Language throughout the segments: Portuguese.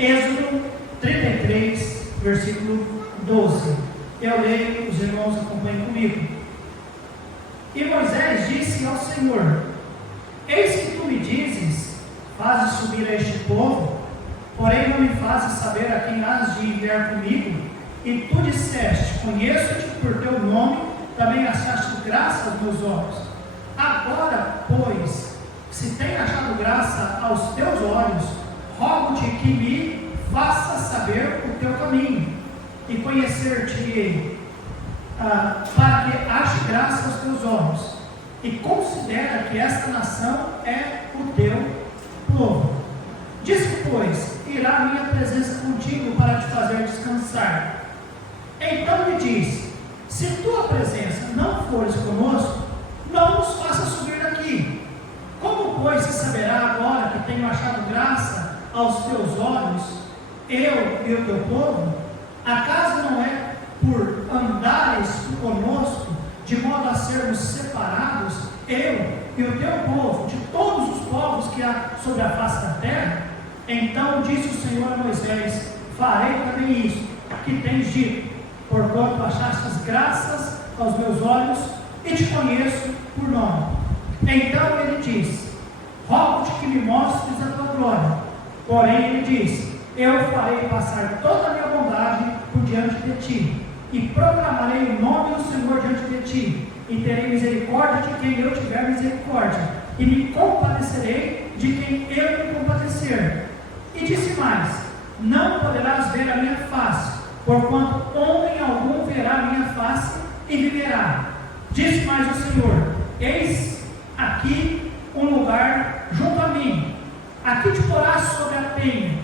Êxodo 33, versículo 12. Eu leio, os irmãos acompanhem comigo. E Moisés disse ao Senhor: eis que tu me dizes, fazes subir a este povo, porém não me fazes saber a quem has de enviar comigo. E tu disseste: conheço-te por teu nome, também achaste graça aos meus olhos. Agora, pois, se tenho achado graça aos teus olhos, rogo-te que me faça saber o teu caminho, e conhecer-te-ei, para que ache graça aos teus olhos, e considera que esta nação é o teu povo. Diz, pois, irá a minha presença contigo para te fazer descansar. Então me diz: se tua presença não fores conosco, não nos faça subir daqui. Como, pois, se saberá agora que tenho achado graça aos teus olhos, eu e o teu povo? Acaso não é por andares conosco, de modo a sermos separados, eu e o teu povo, de todos os povos que há sobre a face da terra? Então disse o Senhor a Moisés: farei também isso que tens dito, porquanto achastes graças aos meus olhos e te conheço por nome. Então ele disse: rogo-te que me mostres a tua glória. Porém ele disse: eu farei passar toda a minha bondade por diante de ti, e proclamarei o nome do Senhor diante de ti, e terei misericórdia de quem eu tiver misericórdia, e me compadecerei de quem eu me compadecer. E disse mais: não poderás ver a minha face, porquanto homem algum verá a minha face e viverá. Disse mais o Senhor: eis aqui um lugar junto a mim, aqui te porás sobre a penha,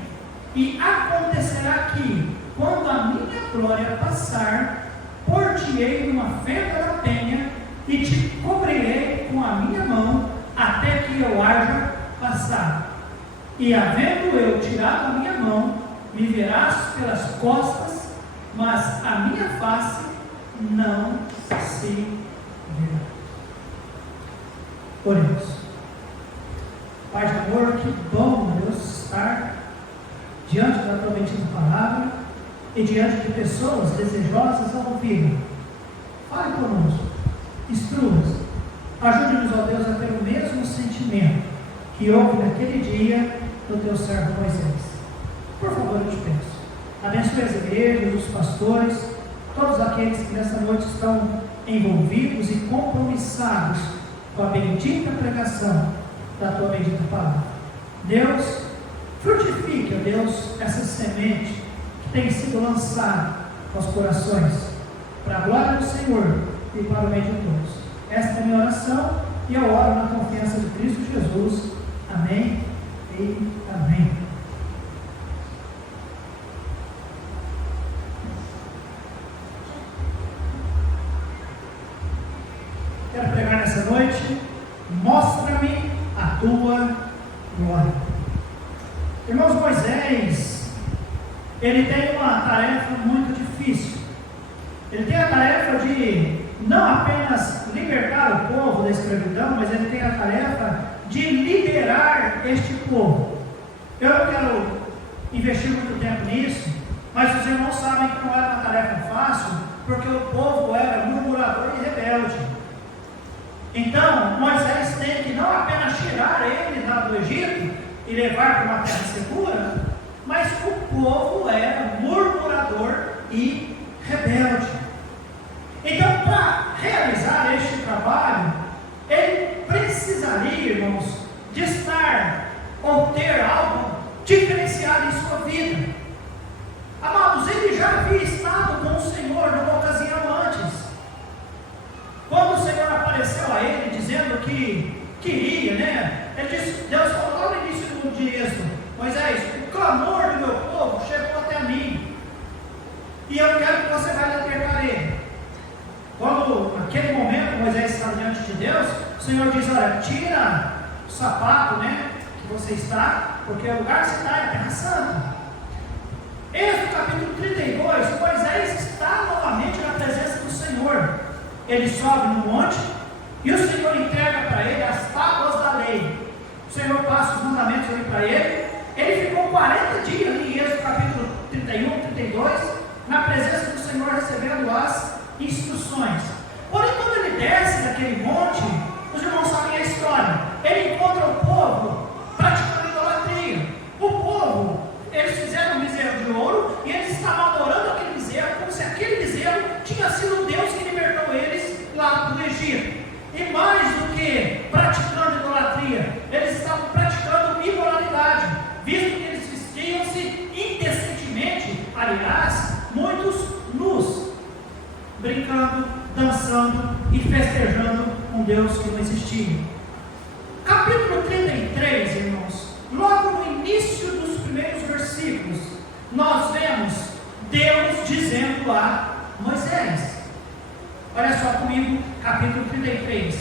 e acontecerá que, quando a minha glória passar, pôr-te-ei numa fenda da penha, e te cobrirei com a minha mão, até que eu haja passado. E havendo eu tirado a minha mão, me verás pelas costas, mas a minha face não se verá. Oremos. Pai de amor, que bom, Deus, estar diante da tua bendita palavra e diante de pessoas desejosas a ouvi-la. Fale conosco, instrua-nos, ajude-nos, ó Deus, a ter o mesmo sentimento que houve naquele dia do teu servo Moisés. Por favor, eu te peço, abençoe as igrejas, os pastores, todos aqueles que nessa noite estão envolvidos e compromissados com a bendita pregação da tua bendita palavra. Deus, frutifique, ó Deus, essa semente que tem sido lançada aos corações, para a glória do Senhor e para o bem de todos. Esta é a minha oração, e eu oro na confiança de Cristo Jesus. Amém e amém. Quero pregar nessa noite: mostra-me a tua glória. Irmãos, Moisés, ele tem uma tarefa muito difícil. Ele tem a tarefa de não apenas libertar o povo da escravidão, mas ele tem a tarefa de liderar este povo. Eu não quero investir muito tempo nisso, mas os irmãos sabem que não era uma tarefa fácil, porque o povo era murmurador e rebelde. Então, Moisés tem que não apenas tirar ele lá do Egito e levar para uma terra segura, mas o povo era murmurador e rebelde. Então, para realizar este trabalho, ele precisaria, irmãos, de estar ou ter algo diferenciado em sua vida. Amados, ele já havia estado com o Senhor numa ocasião antes. Quando o Senhor apareceu a ele, dizendo que queria, ele disse, Deus falou lá no início de Êxodo: Moisés, o clamor do meu povo chegou até mim, e eu quero que você vá libertar ele. Quando naquele momento Moisés estava diante de Deus, o Senhor diz: olha, tira o sapato, que você está, porque o lugar que você está é a terra santa. Êxodo capítulo 32, Moisés está novamente na presença do Senhor. Ele sobe no monte e o Senhor entrega para ele as tábuas da lei. O Senhor passa os mandamentos ali para ele. Ele ficou 40 dias em Êxodo encontrarás muitos nus, brincando, dançando e festejando um Deus que não existia. Capítulo 33, irmãos, logo no início dos primeiros versículos, nós vemos Deus dizendo a Moisés. Olha só comigo, capítulo 33.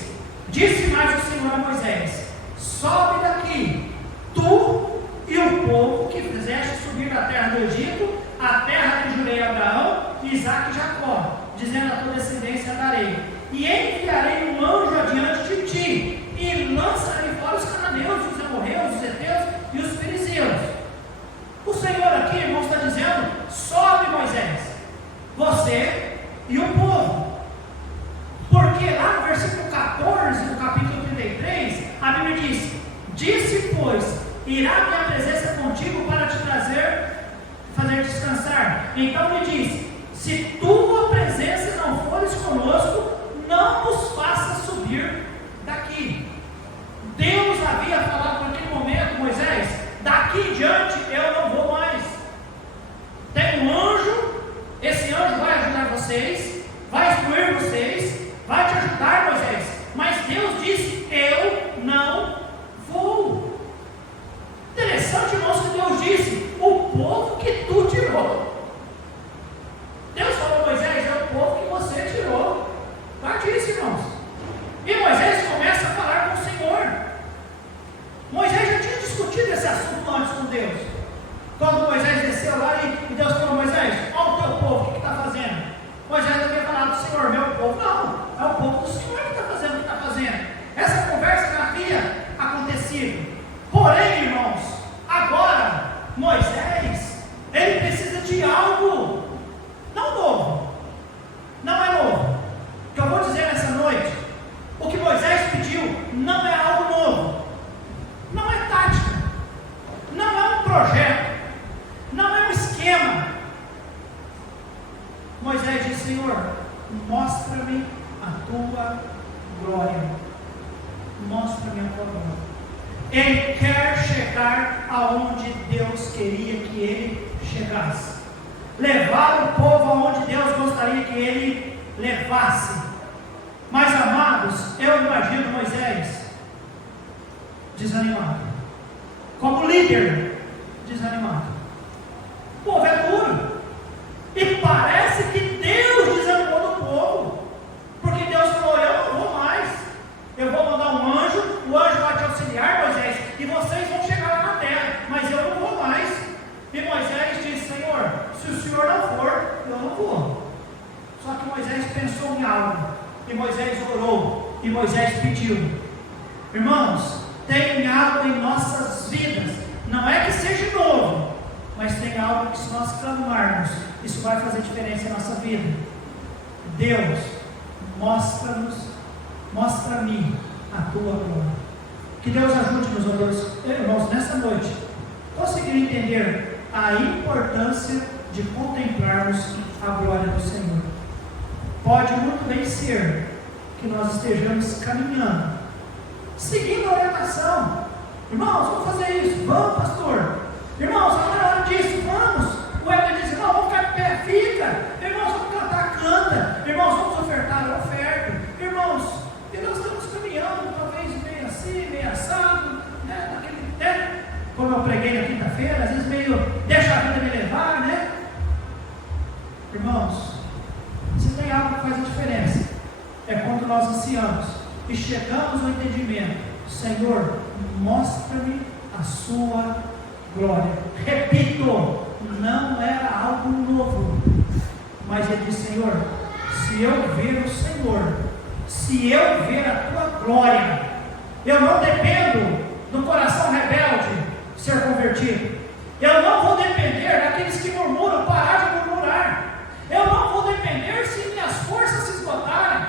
Disse mais o Senhor a Moisés: sobe daqui, tu e o povo que fizeste subir da terra do Egito, a terra que jurei a Abraão, Isaque e Jacó, dizendo a tua descendência darei, e enviarei um anjo adiante de ti, e lançarei fora os cananeus, os amorreus, os heteus e os fariseus. O Senhor aqui, irmão, está dizendo: sobe, Moisés, você e o povo. Porque lá no versículo 14 do capítulo 33, a Bíblia diz: disse, pois, irá minha presença contigo para te fazer descansar. Então lhe diz: se tua presença não fores conosco, não nos faça subir daqui. Deus havia falado naquele momento: Moisés, daqui em diante eu não vou mais. Tem um anjo, esse anjo vai ajudar vocês, vai instruir vocês, vai te ajudar, Moisés. Mas Deus disse: eu não vou. Interessante, irmãos, que Deus disse: o povo que tu tirou. Deus falou: Moisés, é o povo que você tirou. Guarde isso, irmãos. E Moisés começa a falar com o Senhor. Moisés já tinha discutido esse assunto antes com Deus. Quando Moisés desceu lá e Deus falou: Moisés, olha o teu povo, o que está fazendo? Moisés havia falado do Senhor: meu povo não, é o povo do Senhor que está fazendo o que está fazendo. Essa conversa já havia acontecido. Porém, irmãos, agora Moisés, ele precisa de algo não novo. Não é novo. O que eu vou dizer nessa noite, o que Moisés pediu não é algo novo. Não é tática. Não é um projeto. Não é um esquema. Moisés disse: Senhor, mostra-me a tua glória. Mostra-me a tua glória. Ele quer chegar aonde Deus queria que ele chegasse. Levar o povo aonde Deus gostaria que ele levasse. Mas, amados, eu imagino Moisés desanimado. Como líder, desanimado. O povo é duro. E parece que Deus desanimou do povo. Porque Deus falou: eu não vou mais. Eu vou mandar um anjo, o anjo vai te auxiliar, Moisés, e vocês vão chegar lá na terra, mas eu não vou mais. E Moisés disse: Senhor, se o Senhor não for, eu não vou. Só que Moisés pensou em algo, e Moisés orou, e Moisés pediu. Irmãos, tem algo em nossas vidas, não é que seja novo, mas tem algo que, se nós clamarmos, isso vai fazer diferença em nossa vida. Deus, mostra-me a tua glória. Que Deus ajude-nos, irmãos, nessa noite, conseguir entender a importância de contemplarmos a glória do Senhor. Pode muito bem ser que nós estejamos caminhando, seguindo a orientação. Irmãos, vamos fazer isso. Vamos, pastor. Irmãos, agora é hora disso. Vamos. O Éder disse: não, vamos ficar de pé, fica. Irmãos, vamos cantar, canta. Irmãos, vamos ofertar, oferta. Irmãos, e nós estamos caminhando, talvez meio assim, meio assado, né? Como eu preguei na quinta-feira, às vezes meio deixa a vida me levar, né? Irmãos, se tem algo que faz a diferença, é quando nós ansiamos e chegamos ao entendimento: Senhor, mostra-me a sua glória. Repito, não era algo novo, mas ele disse: Senhor, se eu ver o Senhor, se eu ver a tua glória, eu não dependo do coração rebelde ser convertido. Eu não vou depender daqueles que murmuram parar de murmurar. Eu não vou depender se minhas forças se esgotarem.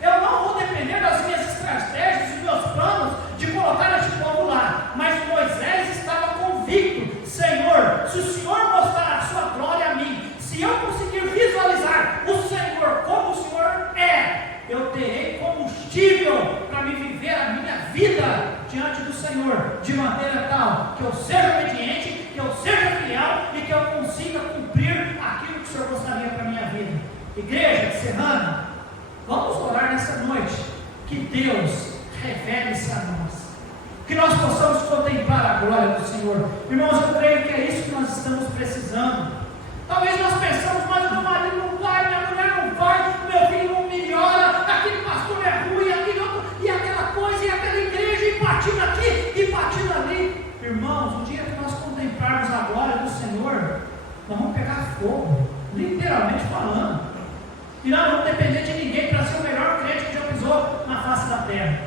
Eu não vou depender das minhas estratégias, dos meus planos de colocar este povo lá. Mas Moisés estava convicto: Senhor, se o Senhor mostrar a sua glória a mim, se eu conseguir visualizar o Senhor como o Senhor é, eu terei combustível para me viver a minha vida diante do Senhor, de maneira tal que eu seja obediente, que eu seja fiel Igreja de Serrana, vamos orar nessa noite, que Deus revele-se a nós, que nós possamos contemplar a glória do Senhor. Irmãos, eu creio que é isso que nós estamos precisando. Talvez nós pensamos, mas meu marido não vai, minha mulher não vai, meu filho não melhora, aquele pastor é ruim, aquele outro, e aquela coisa, e aquela igreja, e patina aqui, e patina ali. Irmãos, o dia que nós contemplarmos a glória do Senhor, nós vamos pegar fogo, literalmente falando, e nós não vamos depender de ninguém para ser o melhor crente que já pisou na face da terra.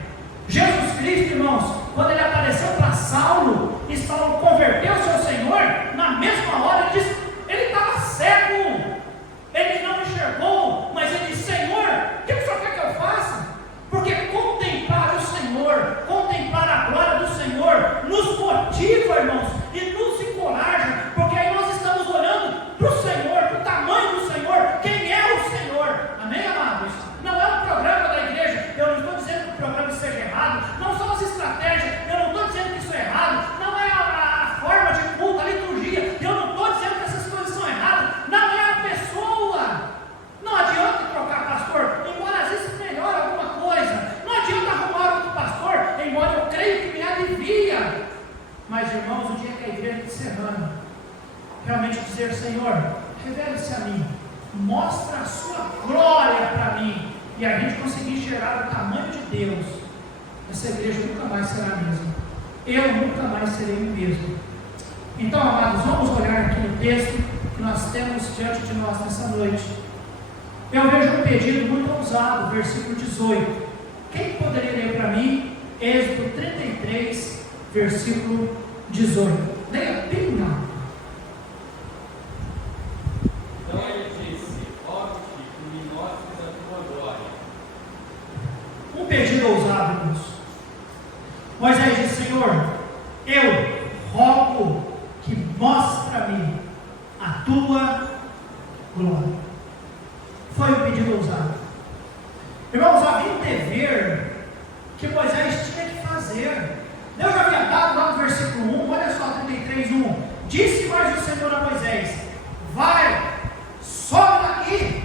Jesus Cristo, irmãos, quando ele apareceu para Saulo, e Saulo converteu o seu Senhor, na mesma hora ele disse, ele estava cego, ele não enxergou, mas ele disse, Senhor, o que o Senhor quer que eu faça? Porque contemplar o Senhor, contemplar a glória do Senhor, nos motiva, irmãos, e nos encoraja, porque aí nós estamos olhando para o Senhor, para o tamanho do Senhor, quem é o Senhor, amém, amados? Não é o programa da igreja, eu não estou dizendo que o programa seja errado, não são as estratégias, eu não estou dizendo que isso é errado, não é a forma de culto, a liturgia, eu não estou dizendo que essas coisas são erradas, não é a pessoa. Não adianta trocar pastor, embora às vezes melhore alguma coisa, não adianta arrumar outro pastor, embora eu creio que me alivia. Mas irmãos, o dia que a igreja de Serrana realmente dizer, Senhor, revele-se a mim, mostra a sua glória para mim, e a gente conseguir enxergar o tamanho de Deus, essa igreja nunca mais será a mesma, eu nunca mais serei o mesmo. Então, amados, vamos olhar aqui no texto que nós temos diante de nós nessa noite. Eu vejo um pedido muito ousado, versículo 18. Quem poderia ler para mim? Êxodo 33, versículo 18. Leia bem alto. Então ele disse, óbvio que nós fizemos a glória. Um pedido ousado, irmãos. Moisés disse, Senhor, eu rogo que mostra-me a tua glória. Foi um pedido ousado. Irmãos, havia um dever que Moisés tinha que fazer. Deus já havia dado lá no versículo 1, olha só, 33:1. Disse mais o Senhor a Moisés, vai, sobe daqui,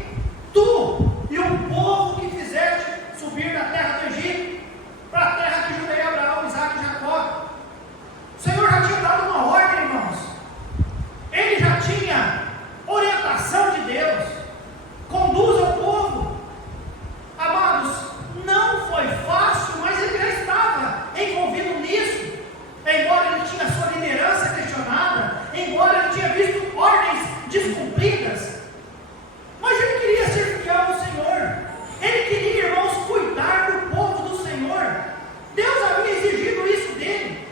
tu e o povo que fizeste subir da terra do Egito, para a terra que jurei a Abraão, Isaque e Jacó. O Senhor já tinha dado uma ordem, irmãos. Ele já tinha orientação de Deus. Conduza o povo. Amados, não foi fácil, mas ele já estava envolvido nisso. Embora ele tinha sua liderança questionada, embora ele tinha visto ordens descumpridas, mas ele queria ser fiel ao Senhor. Ele queria, irmãos, cuidar do povo do Senhor. Deus havia exigido isso dele.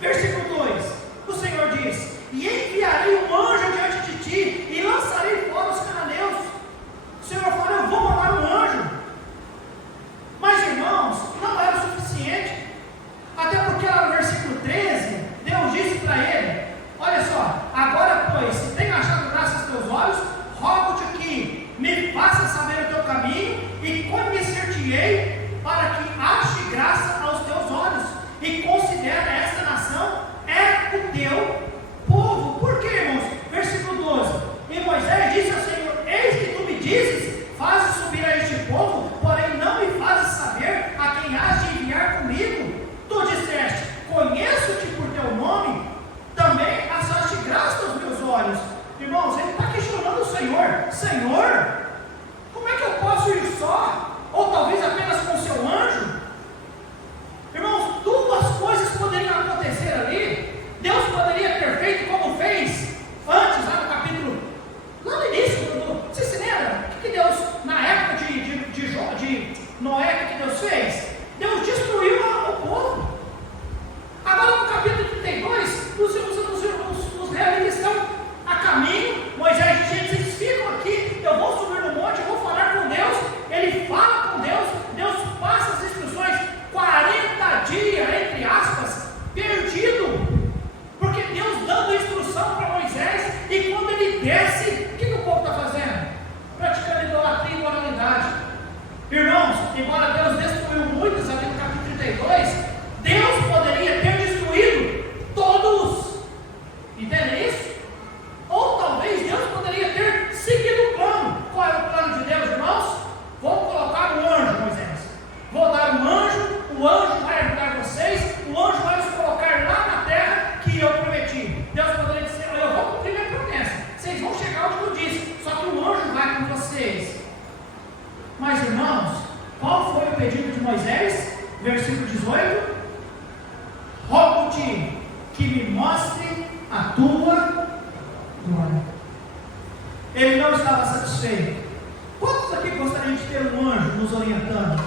Versículo 2, o Senhor diz, e enviarei um anjo diante de ti, e lançarei fora os cananeus. O Senhor fala, eu vou mandar um anjo. Mas, irmãos, não era o suficiente. Até porque lá no versículo 13, Deus disse para ele, olha só, agora pois, se tem achado graça aos teus olhos, rogo-te que me faça saber o teu caminho, e conhecer-te-ei, para que ache graça aos teus olhos, e considera esta nação é o teu povo. Por quê, irmãos? Versículo 12, e Moisés disse ao Senhor, eis que tu me dizes, fazes subir a este povo, porém não me fazes saber a quem has de enviar comigo. Tu disseste, conheço-te por teu nome, também achaste graça aos meus olhos. Irmãos, ele está questionando o Senhor, Senhor, como é que eu posso ir só? Ou talvez apenas com o seu anjo? Irmãos, duas coisas poderiam acontecer ali. Deus poderia ter feito como fez antes, lá no capítulo, lá no início, você se lembra? O que Deus, na época de Noé, o que Deus fez? Deus destruiu o povo. Agora no capítulo 32, os israelitas estão a caminho. Moisés diz, gente, vocês ficam aqui, eu vou subir no monte, eu vou falar com Deus. Ele fala com Deus, Deus passa as instruções, 40 dias, entre aspas, perdido, porque Deus dando instrução para Moisés, e quando ele desce, o que o povo está fazendo? Praticando idolatria e imoralidade. Irmãos, embora Deus destruiu muitos ali no capítulo 32, Deus poderia ter destruído todos. Entende isso? Ou talvez Deus poderia ter seguido o plano. Qual era o plano de Deus? não estava satisfeito. Quantos aqui gostariam de ter um anjo nos orientando?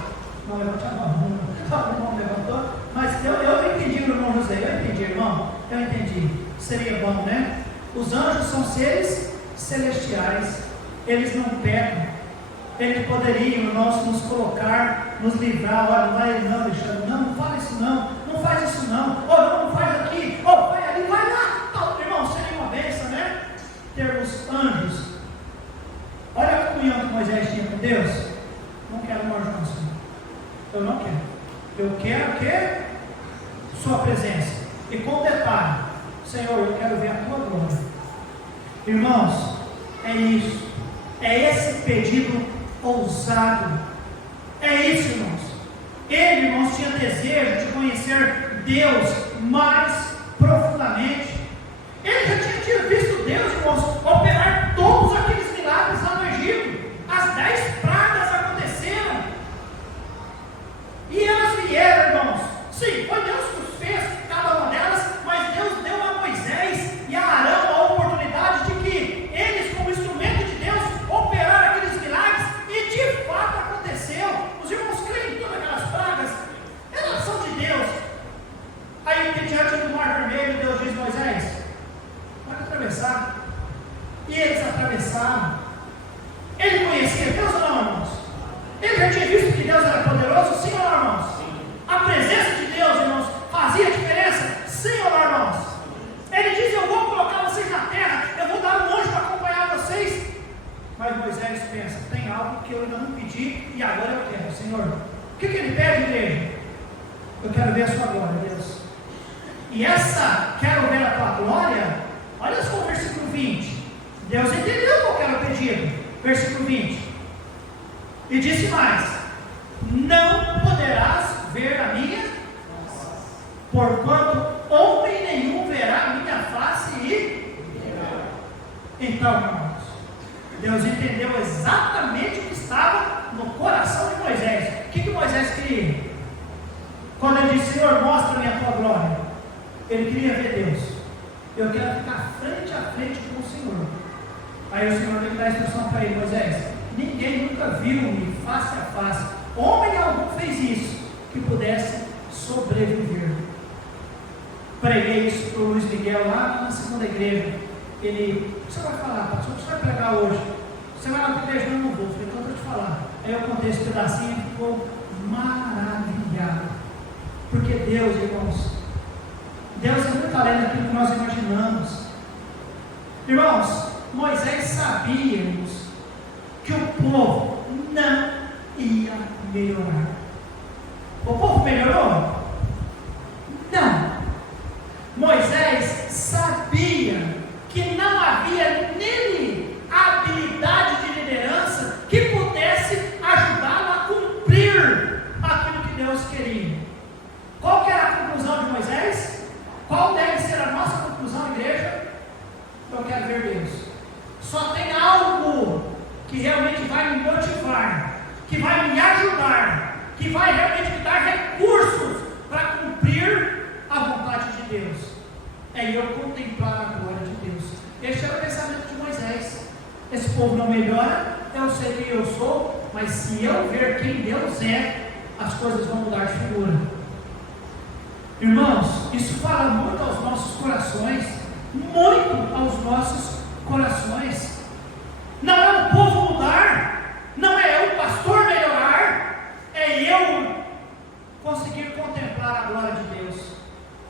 Não, levante a mão. O irmão levantou. Mas eu entendi o irmão José. Eu entendi, irmão. Eu entendi. Seria bom, né? Os anjos são seres celestiais. Eles não pecam. Eles poderiam, irmãos, nos colocar, nos livrar. Olha, não vai não, Alexandre. Não fala isso não. Não faz isso não. Oh, não faz aqui. Oh, vai ali, vai lá. Então, irmão, seria uma bênção, né? Termos anjos. Olha a comunhão que Moisés tinha com Deus. Não quero um anjo assim. Eu não quero. Eu quero o quê? Sua presença. E com detalhe, Senhor, eu quero ver a tua glória. Irmãos, é isso. É esse pedido ousado. É isso, irmãos. Ele, irmãos, tinha desejo de conhecer Deus mais profundamente. Ele já tinha visto Deus, irmãos, operar todos aqueles milagres lá no Egito. As 10 pragas aconteceram. E elas vieram, irmãos. Sim, foi Deus que os fez, cada uma delas, mas Deus deu a Moisés e a Arão a oportunidade de que eles, como instrumento de Deus, operaram aqueles milagres, e de fato aconteceu. Os irmãos creem em todas aquelas pragas, elas são de Deus. Aí, diante do Mar Vermelho, Deus diz: Moisés, pode atravessar. E eles atravessaram. Ele conhecia Deus ou não, irmãos? Ele já tinha visto que Deus era poderoso, sim ou não, irmãos? A presença de Deus, irmãos, fazia diferença, sim ou não, irmãos? Ele diz: eu vou colocar vocês na terra, eu vou dar um anjo para acompanhar vocês. Mas Moisés pensa: tem algo que eu ainda não pedi e agora eu quero, Senhor. O que ele pede, igreja? Eu quero ver a sua glória, Deus. E essa, quero ver a tua glória, olha só o versículo 20. Deus entendeu qual era o pedido. Versículo 20. E disse mais: não poderás ver a minha, porquanto homem nenhum verá a minha face e... Então, irmãos, Deus entendeu exatamente o que estava no coração de Moisés. O que Moisés queria? Quando ele disse: Senhor, mostra-me a tua glória, ele queria ver Deus. Eu quero ficar frente a frente com o Senhor. Aí o Senhor tem que dar a instrução para ele: Moisés, ninguém nunca viu-me face a face, homem algum fez isso, que pudesse sobreviver. Preguei isso para o Luiz Miguel lá na segunda igreja. Ele: o que você vai falar, pastor? O que você vai pregar hoje? Você vai lá para a igreja? Não, vou. Falei: então eu vou te falar. Aí eu contei esse pedacinho e ficou maravilhado. Porque Deus, irmãos, Deus é muito além daquilo que nós imaginamos. Irmãos, Moisés sabia, irmãos, que o povo não ia melhorar. O povo melhorou? Não. Moisés sabia que não havia nele a habilidade de liderança que pudesse ajudá-lo a cumprir aquilo que Deus queria. Qual que era a conclusão de Moisés? Qual deve ser a nossa conclusão, igreja? Eu quero ver Deus. Só tem algo que realmente vai me motivar, que vai me ajudar, que vai realmente me dar recursos para cumprir a vontade de Deus. É eu contemplar a glória de Deus. Este era o pensamento de Moisés. Esse povo não melhora, eu sei quem eu sou, mas se eu ver quem Deus é, as coisas vão mudar de figura. Irmãos, isso fala muito aos nossos corações, muito aos nossos corações. Não é o povo mudar, não é eu, o pastor, melhorar, é eu conseguir contemplar a glória de Deus.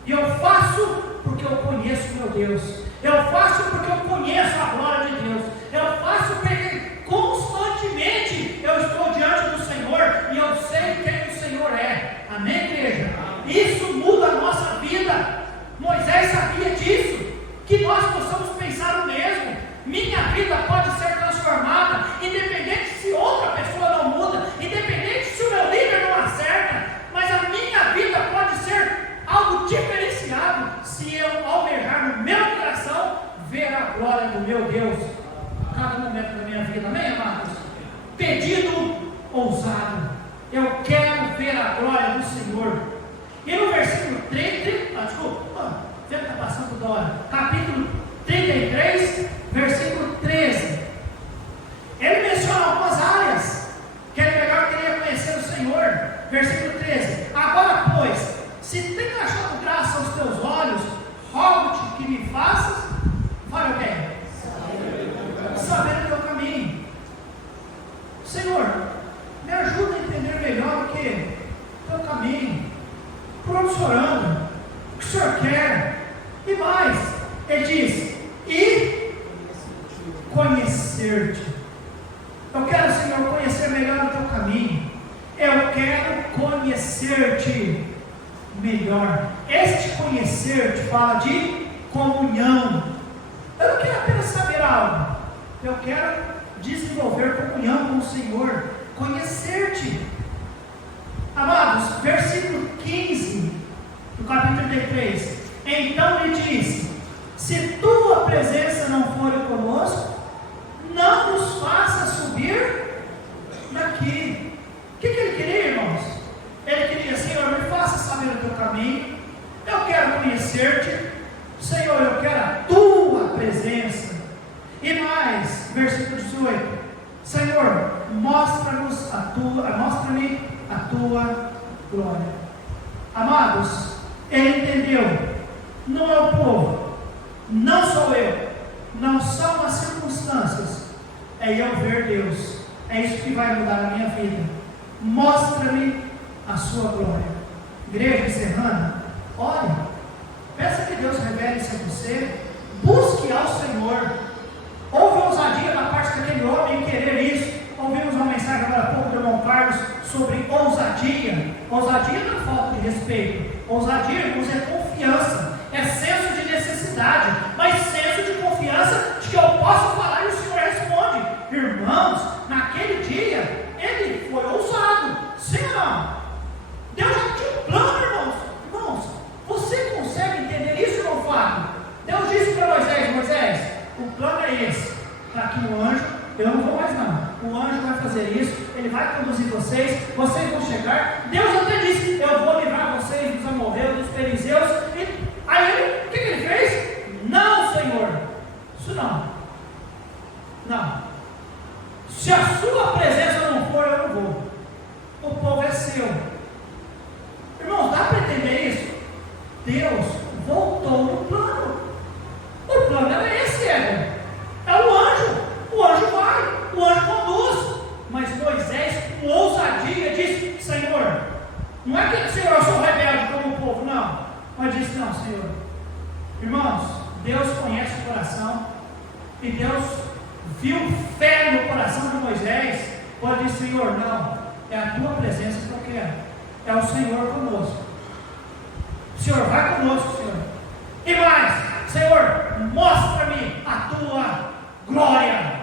E eu faço porque eu conheço meu Deus, eu faço porque eu conheço a glória de Deus, eu faço porque constantemente eu estou diante do Senhor e eu sei quem o Senhor é. Amém, igreja? Isso muda a nossa vida. Moisés sabia disso, que nós possamos pensar o mesmo. Minha vida pode ser transformada, independente se outra pessoa não muda, independente se o meu líder não acerta, mas a minha vida pode ser algo diferenciado se eu almejar no meu coração ver a glória do meu Deus a cada momento da minha vida. Amém, amados? Pedido ousado. Eu quero ver a glória do Senhor. E no versículo 33, já está passando da hora, capítulo 33, versículo 13, conhecer-te. Eu quero, Senhor, conhecer melhor o teu caminho. Eu quero conhecer-te melhor. Este conhecer-te fala de comunhão. Eu não quero apenas saber algo. Eu quero desenvolver comunhão com o Senhor. Conhecer-te. Amados, versículo 15 do capítulo 33. Então lhe disse: se tua presença não for conosco, não nos faça subir daqui. O que ele queria, irmãos? Ele queria: Senhor, me faça saber o teu caminho. Eu quero conhecer-te. Senhor, eu quero a tua presença. E mais, versículo 18: Senhor, mostra-me a tua glória. Amados, ele entendeu. Não é o povo, não sou eu, não são as circunstâncias, é eu ver Deus. É isso que vai mudar a minha vida. Mostra-me a sua glória. Igreja encerrando, ore, peça que Deus revele-se a você, busque ao Senhor. Houve ousadia da parte daquele homem em querer isso. Ouvimos uma mensagem agora há pouco do irmão Carlos sobre ousadia. Ousadia não é falta de respeito. Ousadia, irmãos, é confiança, é senso de necessidade, mas senso de confiança de que eu posso falar e o Senhor responde. Irmãos, naquele dia ele foi ousado, sim ou não? Deus já tinha um plano, irmãos. Irmãos, você consegue entender isso, irmão Fábio? Deus disse para Moisés: Moisés, o plano é esse. Está aqui o anjo, eu não vou mais não. O anjo vai fazer isso, ele vai conduzir vocês vão chegar. Deus até disse: eu vou livrar vocês dos amorreus, dos fariseus. Aí ele, o que ele fez? Não, Senhor, isso não. Não. Se a sua presença não for, eu não vou. O povo é seu. Irmãos, dá para entender isso? Deus voltou no plano. O plano era esse, Éder. É o anjo. O anjo vai, o anjo conduz. Mas Moisés, com ousadia, disse: Senhor, não é que, Senhor, eu sou rebelde como o povo, não. Mas disse: não, Senhor. Irmãos, Deus conhece o coração. E Deus viu fé no coração de Moisés. Pode dizer: Senhor, não, é a tua presença que eu quero. É o Senhor conosco. O Senhor vai conosco, Senhor. E mais: Senhor, mostra-me a tua glória.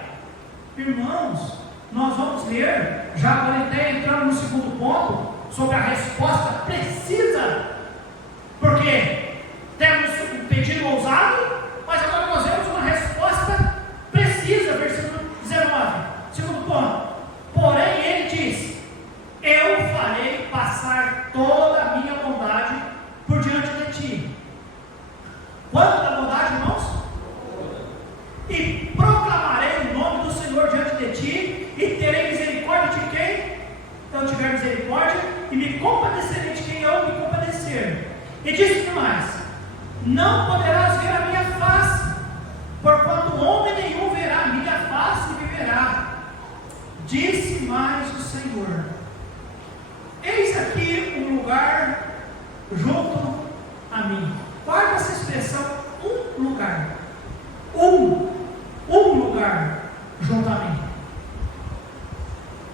Irmãos, nós vamos ler, já agora até entrando no segundo ponto, sobre a resposta precisa. Porque temos um pedido ousado, mas agora nós vemos uma resposta precisa. Versículo 19, segundo ponto. Porém ele diz: eu farei passar toda a minha bondade por diante de ti. Quanta bondade, irmãos? E proclamarei o nome do Senhor diante de ti, e terei misericórdia de quem eu tiver misericórdia, e me compadecerei de quem eu me compadecer. E disse mais: não poderás ver a minha face, porquanto homem nenhum verá a minha face e viverá. Disse mais o Senhor: eis aqui um lugar junto a mim. Guarda essa expressão, um lugar. Um lugar junto a mim.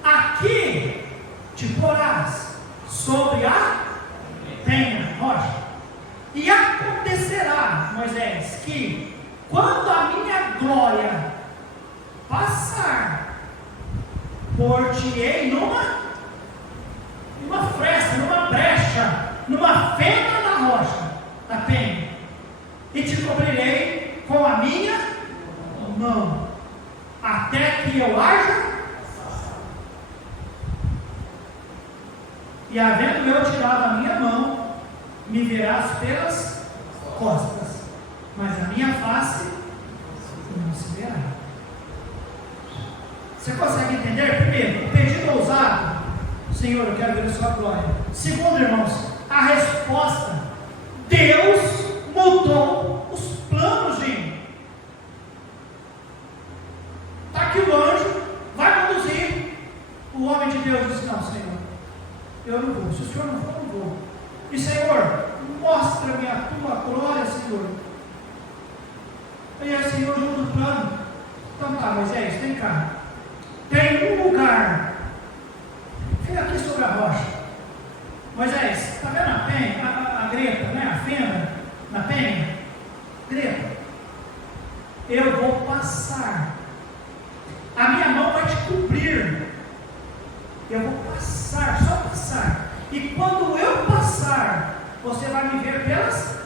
Aqui te porás sobre a penha, rocha. E acontecerá, Moisés, que quando a minha glória passar, por-te-ei numa fresta, numa brecha, numa fenda da rocha, da penha, e te cobrirei com a minha mão, até que eu haja. E havendo eu tirado a minha mão, me verás pelas costas, mas a minha face não se verá. Você consegue entender? Primeiro, o pedido ousado: Senhor, eu quero ver a sua glória. Segundo, irmãos, a resposta: Deus mudou os planos, gente. Está aqui o anjo, vai conduzir. O homem de Deus disse: não, Senhor, eu não vou. Se o Senhor não for, eu não vou. E Senhor, mostra-me a tua glória, Senhor. E aí, Senhor, muda o plano. Tá Então tá, Moisés, vem cá. Tem um lugar. Fica aqui sobre a rocha. Moisés, está vendo a penha, a greta, né? A fenda na penha? Greta. Eu vou passar. A minha mão vai te cobrir. Eu vou passar, só passar. E quando eu passar, você vai me ver pelas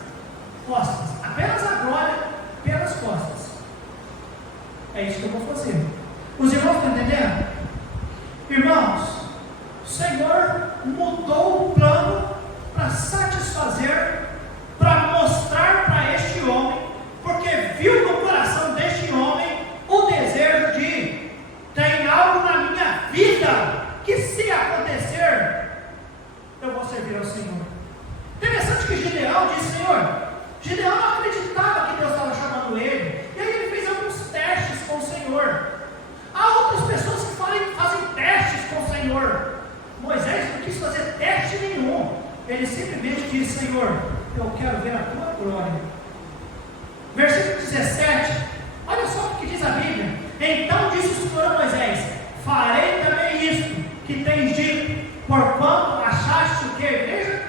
costas. Apenas a glória pelas costas. É isso que eu vou fazer. Os irmãos estão entendendo? Irmãos, o Senhor mudou o plano para satisfazer, para mostrar para este homem, porque viu no coração deste homem o desejo de: tem algo na minha vida que, se acontecer, eu vou servir ao Senhor. Interessante que Gideão disse: Senhor, Gideão não acreditava que Deus estava chamando ele, e aí ele fez alguns testes com o Senhor. Há outras pessoas que fazem testes com o Senhor. Moisés não quis fazer teste nenhum. Ele simplesmente disse: Senhor, eu quero ver a tua glória. Versículo 17, olha só o que diz a Bíblia. Então disse o Senhor a Moisés: farei também isto que tens dito, porquanto achaste o que, igreja?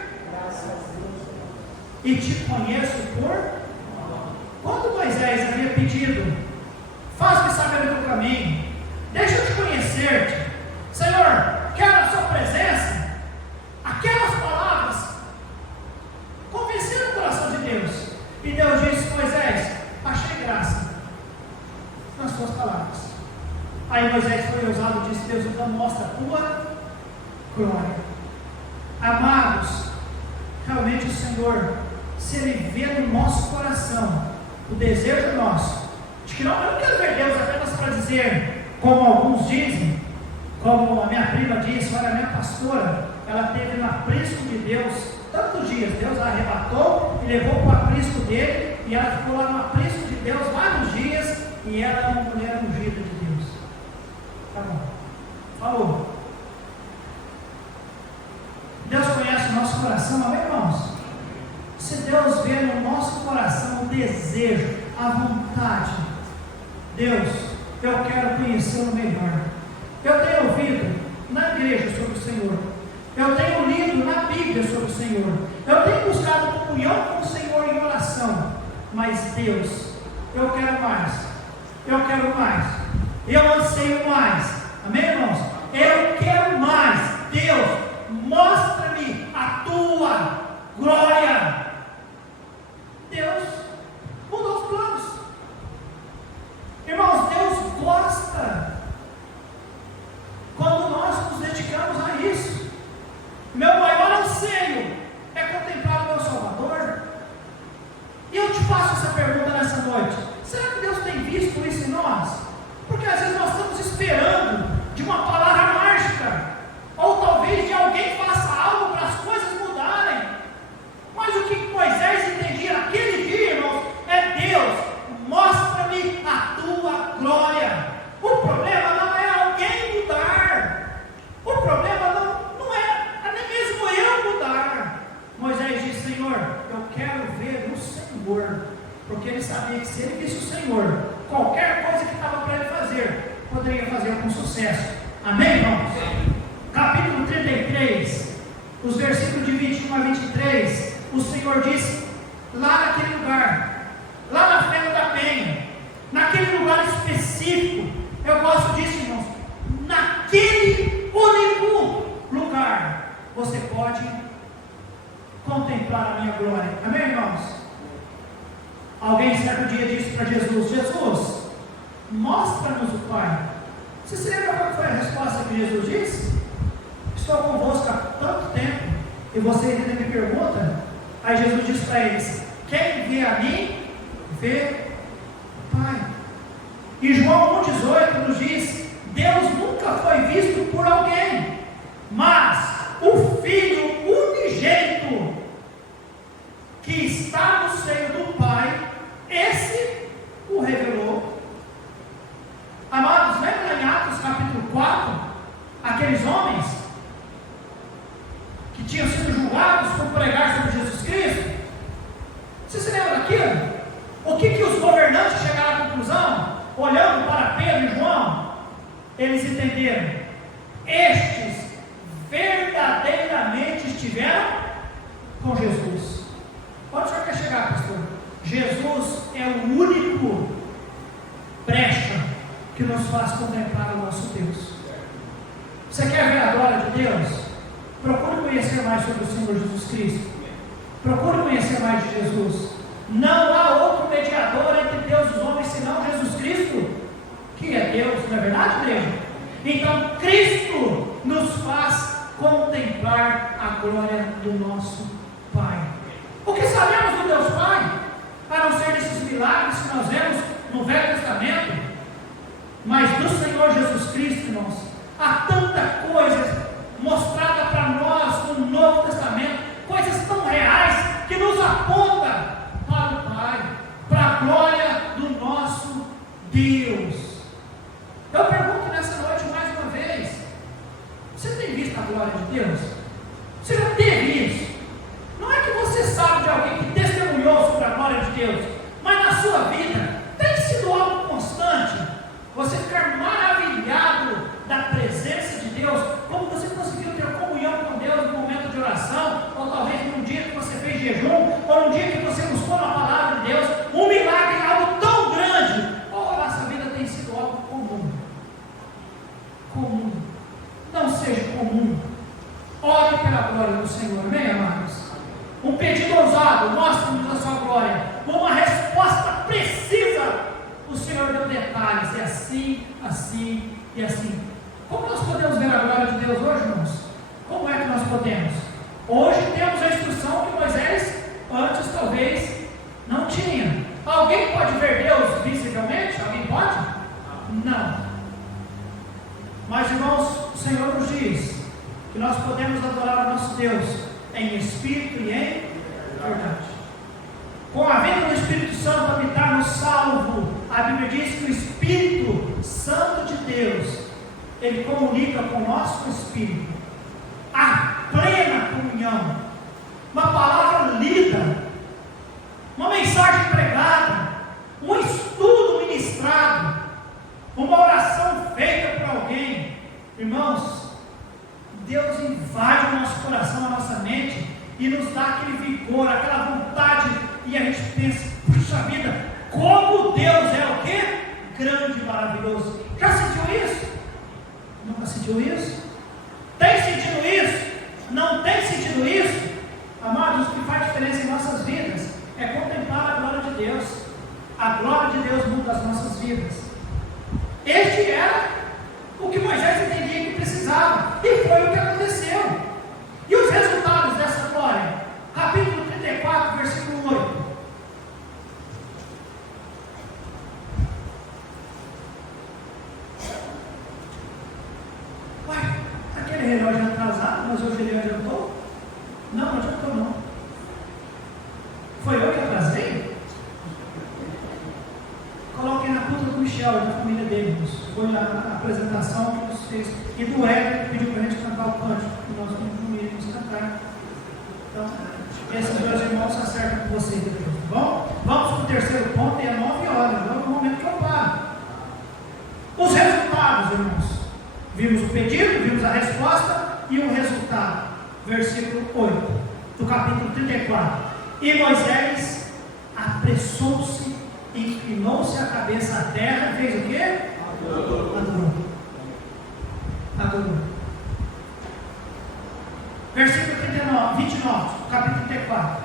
E te conheço por. Quando Moisés havia pedido: faz-me saber o teu caminho, deixa eu te conhecer-te, Senhor, quero a sua presença. Aquelas palavras convenceram o coração de Deus. E Deus disse: Moisés, achei graça nas tuas palavras. Aí Moisés foi ousado e disse: Deus, então mostra a tua glória. Amados, realmente o Senhor, se Ele vê no nosso coração o desejo nosso de que não, eu não quero ver Deus apenas para dizer, como alguns dizem, como a minha prima disse: olha, a minha pastora, ela teve no aprisco de Deus tantos dias. Deus a arrebatou e levou para o aprisco dele, e ela ficou lá no aprisco de Deus vários dias, e ela é uma mulher ungida de Deus. Tá bom, falou. Deus conhece o nosso coração, amém, irmãos? Se Deus vê no nosso coração o desejo, a vontade, Deus, eu quero conhecê-lo melhor. Eu tenho ouvido na igreja sobre o Senhor, eu tenho lido na Bíblia sobre o Senhor, eu tenho buscado comunhão com o Senhor em oração, mas Deus, eu quero mais, eu anseio mais, amém, irmãos? Eu quero mais. Deus, mostra-me a tua glória. Deus mudou os planos. Irmãos, Deus gosta quando nós nos dedicamos a isso. Meu maior anseio é contemplar o meu Salvador. E eu te faço essa pergunta nessa noite: será que Deus tem visto isso em nós? Porque às vezes nós estamos esperando de uma palavra mágica, ou talvez de alguém que faça algo para as coisas mudarem. Mas o que Moisés entendia naquele dia, irmãos, é: Deus, mostra-me a tua glória. O problema não é alguém mudar, o problema não é nem mesmo eu mudar. Moisés disse: Senhor, eu quero ver o Senhor, porque ele sabia que se ele visse o Senhor, qualquer coisa que estava para ele fazer, poderia fazer com sucesso. Amém, irmãos? Capítulo 33, os versículos de 21 a 23, o Senhor disse: lá naquele lugar, lá na fenda da penha, naquele lugar específico, eu gosto disso, irmãos, naquele único lugar, você pode contemplar a minha glória. Amém, irmãos? Alguém certo dia disse para Jesus: Jesus, mostra-nos o Pai. Você se lembra qual foi a resposta que Jesus disse? Estou convosco há tanto tempo e vocês ainda me perguntam. Aí Jesus disse para eles: quem vê a mim, vê o Pai. E João 1,18 nos diz: Deus nunca foi visto por alguém, mas o Filho unigênito que está no seio do Pai, esse o revelou. Amados, lembra em Atos capítulo 4, aqueles homens que tinham sido julgados por pregar sobre Jesus Cristo? Você se lembra daquilo? O que os governantes chegaram à conclusão, olhando para Pedro eles entenderam: estes verdadeiramente estiveram com Jesus. Onde o senhor quer chegar, pastor? Jesus é o único brecha que nos faz contemplar o nosso Deus. Você quer ver a glória de Deus? Procure conhecer mais sobre o Senhor Jesus Cristo. Procure conhecer mais de Jesus. Não há outro mediador entre Deus e os homens senão Jesus Cristo, que é Deus, não é verdade, igreja? Então Cristo nos faz contemplar a glória do nosso Pai. O que sabemos do Deus Pai, a não ser desses milagres que nós vemos no Velho Testamento, mas do Senhor Jesus Cristo, irmãos, há tanta coisa mostrada para nós no Novo Testamento, coisas tão reais que nos aponta para o Pai, para a glória do nosso Deus. Eu pergunto nessa noite mais uma vez: você tem visto a glória de Deus? Você já teve isso? Não é que você sabe de alguém que testemunhou sobre a glória de Deus, mas na sua vida tem sido algo constante, você ficar maravilhado da presença de Deus, como você conseguiu ter comunhão com Deus no momento de oração, ou talvez num dia que você fez jejum, ou num dia que você buscou na palavra de Deus, um milagre, algo tão grande, ou a nossa vida tem sido algo comum. Comum. Não seja comum. Ore pela glória do Senhor, amém, amados? Um pedido ousado, mostre-nos a sua glória. Uma resposta precisa. O Senhor deu detalhes, é assim, assim e assim. Como nós podemos ver a glória de Deus hoje, irmãos? Como é que nós podemos? Hoje temos a instrução que Moisés antes talvez não tinha. Alguém pode ver Deus visivelmente? Alguém pode? Não. Mas, irmãos, o Senhor nos diz que nós podemos adorar o nosso Deus em espírito e em verdade. Com a vinda do Espírito Santo habitar no salvo, a Bíblia diz que o Espírito Santo de Deus, ele comunica com o nosso espírito a plena comunhão, uma palavra lida, uma mensagem pregada, um estudo ministrado, uma oração feita por alguém. Irmãos, Deus invade o nosso coração, a nossa mente, e nos dá aquele vigor, aquela vontade, e a gente pensa: puxa vida, como Deus é o quê? Grande e maravilhoso. Já sentiu isso? Nunca sentiu isso? Tem sentido isso? Não tem sentido isso? Amados, o que faz diferença em nossas vidas é contemplar a glória de Deus. A glória de Deus muda as nossas vidas. Este era o que Moisés entendia que precisava, e foi o que aconteceu. E os resultados dessa glória? Capítulo 34, versículo 8. Uai, aquele relógio atrasado, mas hoje ele adiantou? Não adiantou não. Foi eu que atrasei? Coloquei na conta do Michel, da família dele. Foi na apresentação que nos fez. E do Éder, que pediu para a gente cantar o cântico, que nós não iríamos cantar. Então, esses dois irmãos se acertam com vocês depois, tá bom? Vamos para o terceiro ponto, e é 9 horas, não é o momento que eu paro. Os resultados, irmãos. Vimos o pedido, vimos a resposta e o resultado. Versículo 8, do capítulo 34. E Moisés apressou-se, inclinou-se a cabeça à terra e fez o quê? Adorou. Versículo 29, capítulo 34.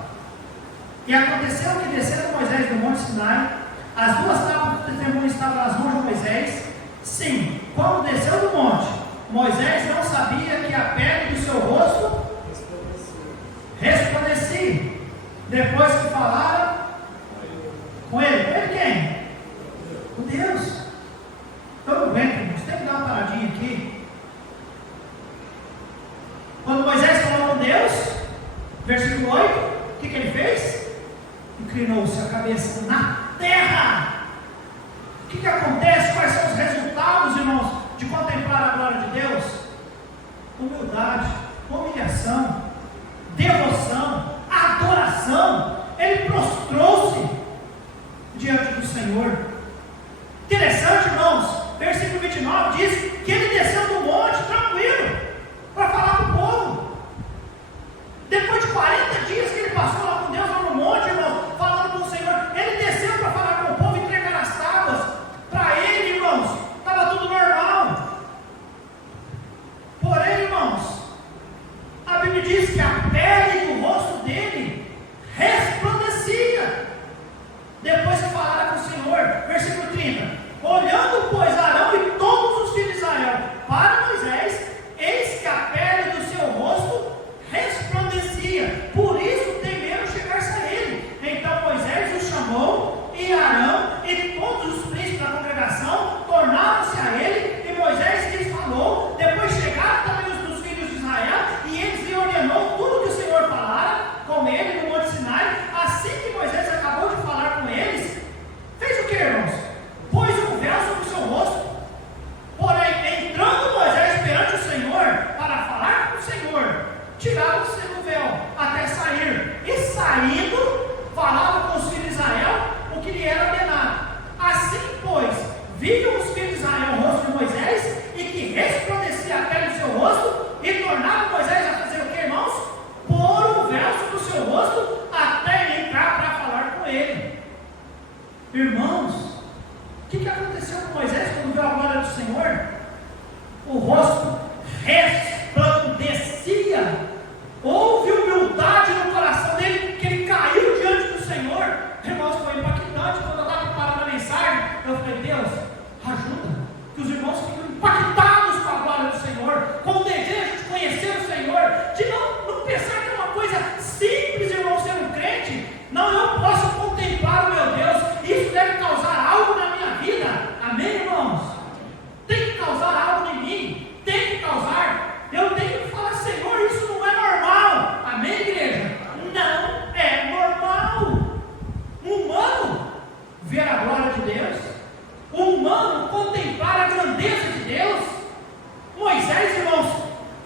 E aconteceu que, descendo Moisés do monte Sinai, as duas tábuas do testemunho estavam nas mãos de Moisés. Sim, quando desceu do monte, Moisés não sabia que a pele do seu rosto resplandecia. Depois que falaram com ele quem? Com Deus. Eu não aguento, irmãos, tem que dar uma paradinha aqui. Quando Moisés falou com Deus, versículo 8, o que ele fez? Inclinou-se a cabeça na terra. O que acontece? Quais são os resultados, irmãos, de contemplar a glória de Deus? Humildade, humilhação, devoção, adoração. Ele prostrou-se diante do Senhor. Interessante, irmãos, versículo 29 diz que viam os filhos de Israel o rosto de Moisés e que resplandecia a pele do seu rosto e tornava Moisés a fazer o que, irmãos? Pôr o véu sobre o seu rosto até ele entrar para falar com ele. Irmãos, o que aconteceu com Moisés quando viu a glória do Senhor? O rosto resplandecia. Houve humildade no coração dele, que ele caiu diante do Senhor. Irmãos, foi impactante. Quando eu estava preparando a mensagem, eu falei: Deus, ajuda, que os irmãos ficam impactados com a glória do Senhor, com o desejo de conhecer o Senhor, de não pensar que é uma coisa simples, irmão, ser um crente. Não, eu posso contemplar o meu Deus. Isso deve causar algo na minha vida. Amém, irmãos? Tem que causar algo em mim. Tem que causar. Eu tenho que falar: Senhor, isso não é normal. Amém, igreja? Não é normal. Um humano ver a glória de Deus, um humano contemplar a grandeza de Deus. Moisés, irmãos,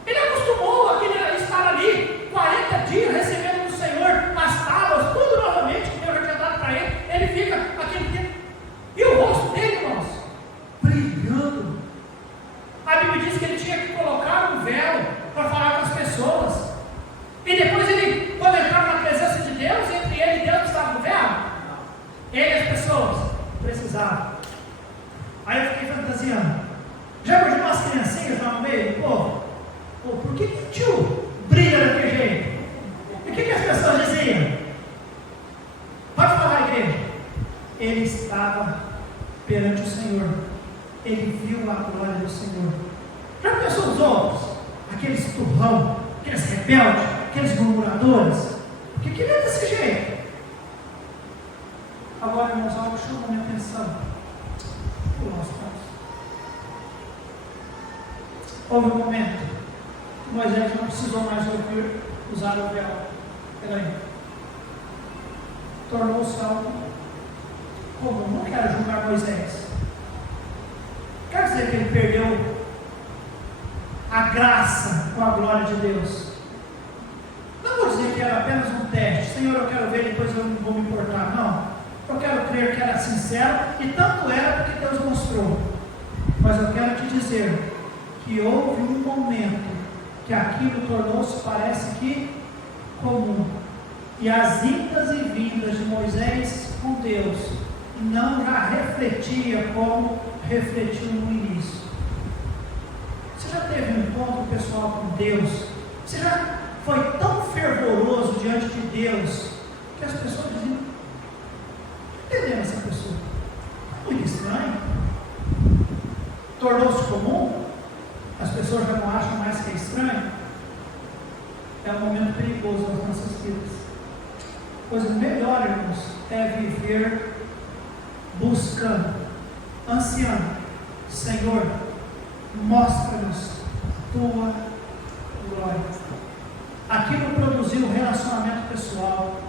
ele acostumou a estar ali 40 dias recebendo do Senhor as tábuas, tudo novamente que Deus já tinha dado para ele. Ele fica aquele tempo, e o rosto dele, irmãos, brilhando. A Bíblia diz que ele tinha que colocar um véu para falar com as pessoas. E depois ele, quando entrava na presença de Deus, entre ele e Deus estava no véu. Ele e as pessoas precisavam. Aí eu fiquei fantasiando. Já imaginou umas criancinhas lá no meio? Pô, por que o tio brilha daquele jeito? E o que as pessoas diziam? Pode falar, igreja. Ele estava perante o Senhor. Ele viu a glória do Senhor. Já pensou os outros? Aqueles turrão, aqueles rebeldes, aqueles murmuradores? Por que ele é desse jeito? Agora, irmãos, algo chamou minha atenção. Houve um momento que Moisés não precisou mais usar o véu. Peraí. Tornou-se algo comum. Não quero julgar Moisés. Quer dizer que ele perdeu a graça com a glória de Deus. Não vou dizer que era apenas um teste. Senhor, eu quero ver, depois eu não vou me importar. Não. Eu quero crer que era sincero, e tanto era porque Deus mostrou. Mas eu quero te dizer que houve um momento que aquilo tornou-se, parece que, comum. E as indas e vindas de Moisés com Deus não já refletia como refletiu no início. Você já teve um encontro pessoal com Deus? Você já foi tão fervoroso diante de Deus que as pessoas diziam: entendendo essa pessoa? Muito estranho. Tornou-se comum? As pessoas já não acham mais que é estranho? É um momento perigoso nas nossas vidas. Coisa melhor, irmãos, é viver buscando, ansiando: Senhor, mostra-nos tua glória. Aquilo produziu um relacionamento pessoal.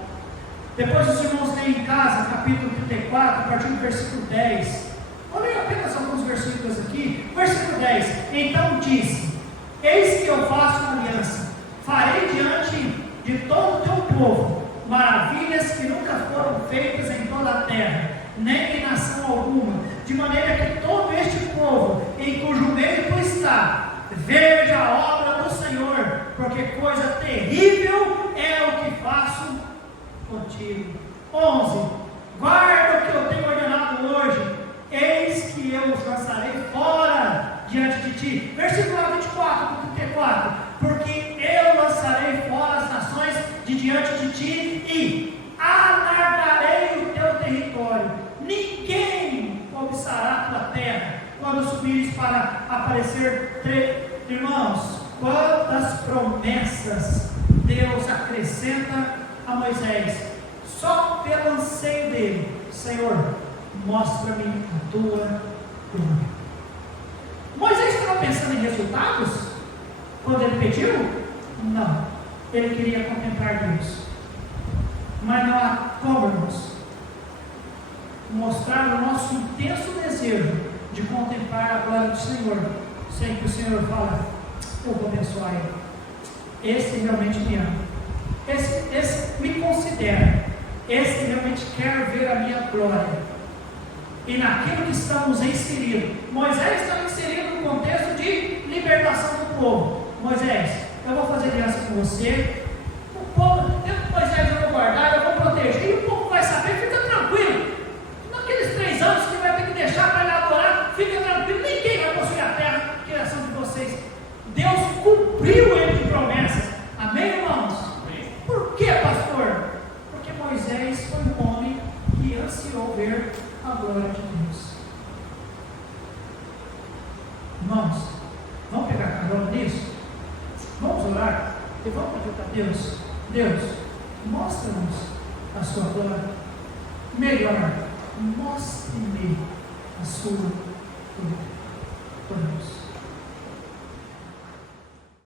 Depois os irmãos têm em casa, capítulo 34, a partir do versículo 10. Vou ler apenas alguns versículos aqui. Versículo 10. Então disse: eis que eu faço uma aliança, farei diante de todo o teu povo maravilhas que nunca foram feitas em toda a terra, nem em nação alguma, de maneira que todo este povo, em cujo meio tu está, veja a obra do Senhor, porque coisa terrível é o que faço contigo. 11. Guarda o que eu tenho ordenado hoje, eis que eu os lançarei fora diante de ti. Versículo 24 do 34. Porque eu lançarei fora as nações de diante de ti e alargarei o teu território. Ninguém cobiçará a tua terra quando subires para aparecer. Irmãos, quantas promessas Deus acrescenta a Moisés, só pelo anseio dele: Senhor, mostra-me a tua glória. Moisés estava pensando em resultados quando ele pediu? Não, ele queria contemplar Deus. Mas não há como, irmãos, mostrar o nosso intenso desejo de contemplar a glória do Senhor sem que o Senhor fale: eu vou abençoar ele. Esse realmente me ama. Esse me considera. Esse realmente quer ver a minha glória. e naquilo que estamos inseridos. Moisés estava inserido no contexto de libertação do povo. Moisés, eu vou fazer aliança com você, o povo, Moisés, eu vou guardar, eu vou proteger, e o povo vai saber, fica tranquilo. Naqueles 3 anos que vai ter que deixar para ele adorar, fica tranquilo, ninguém vai possuir a terra, criação de vocês. Deus cumpriu ele de promessas. Amém, irmãos? Amém. Por que, pastor? Porque Moisés foi um homem que ansiou ver a glória de Deus. Irmãos, vamos pegar carona nisso? Vamos orar e vamos pedir para Deus. Deus, mostra-nos a sua glória. Melhor, mostre-me a sua glória. Oremos.